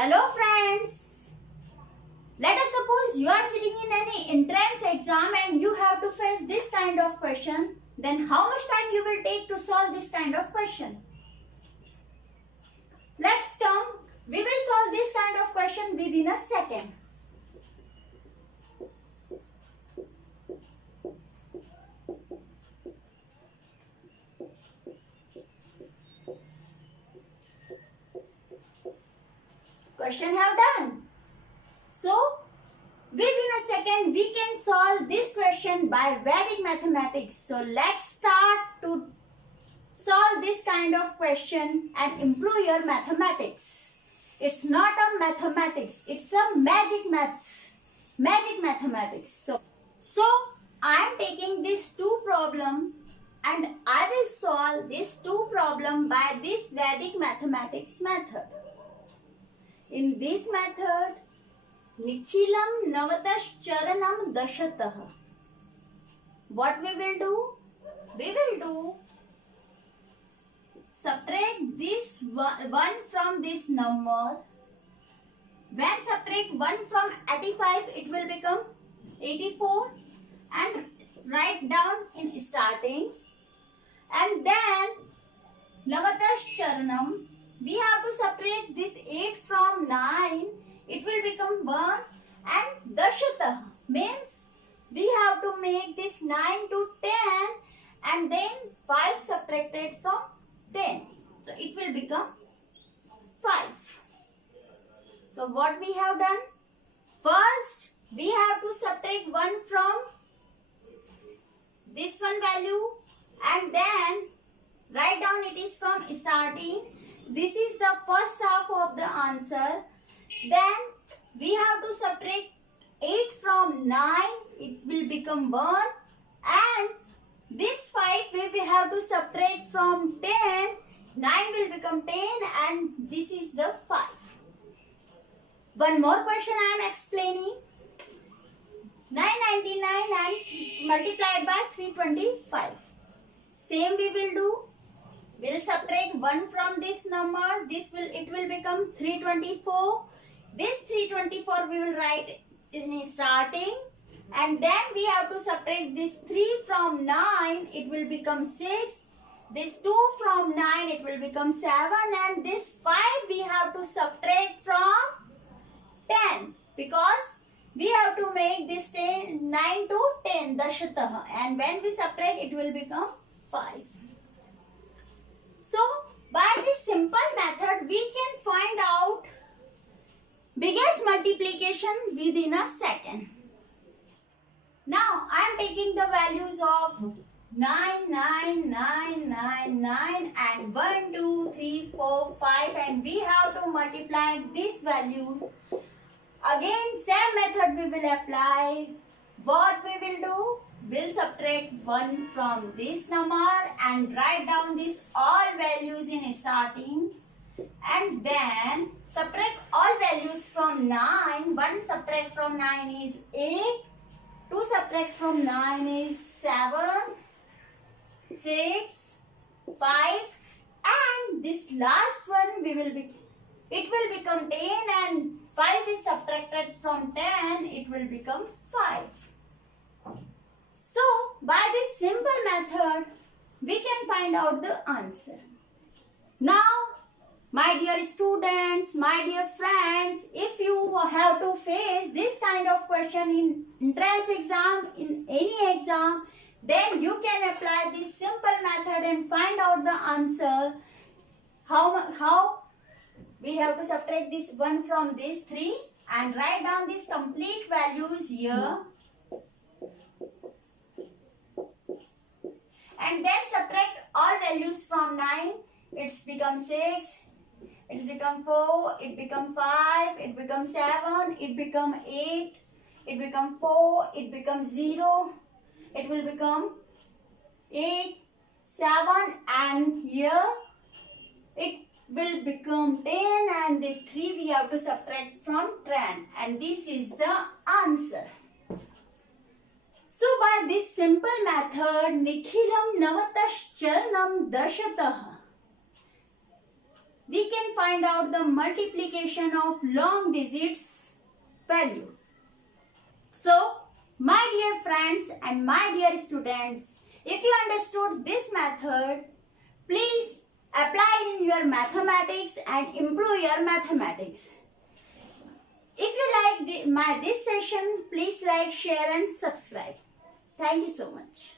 Hello friends. Let us suppose you are sitting in any entrance exam and you have to face this kind of question. Then how much time you will take to solve this kind of question? Let's come. We will solve this kind of question within a second. Question have done. So, within a second we can solve this question by Vedic mathematics. So, let's start to solve this kind of question and improve your mathematics. It's not a mathematics, it's a magic mathematics. So I am taking these two problems and I will solve these two problems by this Vedic mathematics method. In this method, Nikhilam Navatash Charanam Dashatah. What we will do? We will do subtract this 1 from this number. When subtract 1 from 85, it will become 84 and write down in starting. And then Navatash Charanam, we have to subtract this 8 from 9, it will become 1, and Dashatah means we have to make this 9 to 10 and then 5 subtracted from 10. So it will become 5. So what we have done? First, we have to subtract 1 from this one value and then write down it is from starting. This is the first half of the answer. Then we have to subtract 8 from 9. It will become 1. And this 5 we have to subtract from 10. 9 will become 10 and this is the 5. One more question I am explaining. 999 and multiplied by 325. Same we will do. We'll subtract 1 from this number. It will become 324. This 324 we will write in starting. And then we have to subtract this 3 from 9. It will become 6. This 2 from 9. It will become 7. And this 5 we have to subtract from 10. Because we have to make this 9 to 10. Dashatah. And when we subtract it will become 5. So, by this simple method, we can find out biggest multiplication within a second. Now, I am taking the values of 9, 9, 9, 9, 9 and 1, 2, 3, 4, 5 and we have to multiply these values. Again, same method we will apply. What we will do? We'll subtract 1 from this number and write down these all values in starting. And then subtract all values from 9. 1 subtract from 9 is 8. 2 subtract from 9 is 7, 6, 5 and this last one it will become 10 and 5 is subtracted from 10, it will become 5. So, by this simple method, we can find out the answer. Now, my dear students, my dear friends, if you have to face this kind of question in entrance exam, in any exam, then you can apply this simple method and find out the answer. How? We have to subtract this 1 from this 3 and write down these complete values here. And then subtract all values from 9. It's become 6. It's become 4. It become 5. It become 7. It become 8. It become 4. It becomes 0. It will become 8, 7 and here it will become 10 and this 3 we have to subtract from 10 and this is the answer. So by this simple method, Nikhilam Navatash Charanam Dashatah, we can find find out the multiplication of long digits value. So, my dear friends and my dear students, if you understood this method, please apply in your mathematics and improve your mathematics. If you like this session, please like, share and subscribe. Thank you so much.